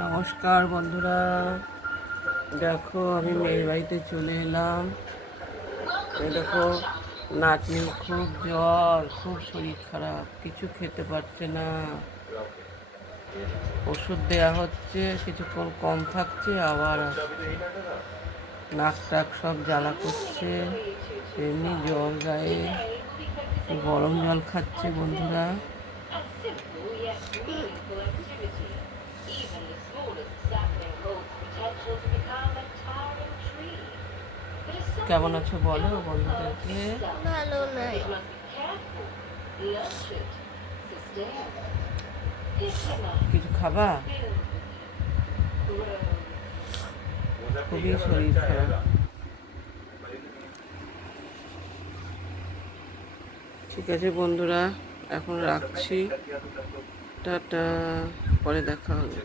নমস্কার বন্ধুরা, দেখো আমি মেয়ের বাড়িতে চলে এলাম। এই দেখো নাতনির খুব জ্বর, খুব শরীর খারাপ, কিছু খেতে পারছে না। ওষুধ দেওয়া হচ্ছে, কিছুক্ষণ কম থাকছে আবার আসছে। নাক টাক সব জ্বালা করছে, এমনি জ্বর গায়ে। গরম জল খাচ্ছে বন্ধুরা। কেমন আছো বলো বন্ধুদেরকে। ভালো নাই। কিছু খাবা? খুবই শরীর খারাপ। ঠিক আছে বন্ধুরা, এখন রাখছি। টাটা, পরে দেখা হবে।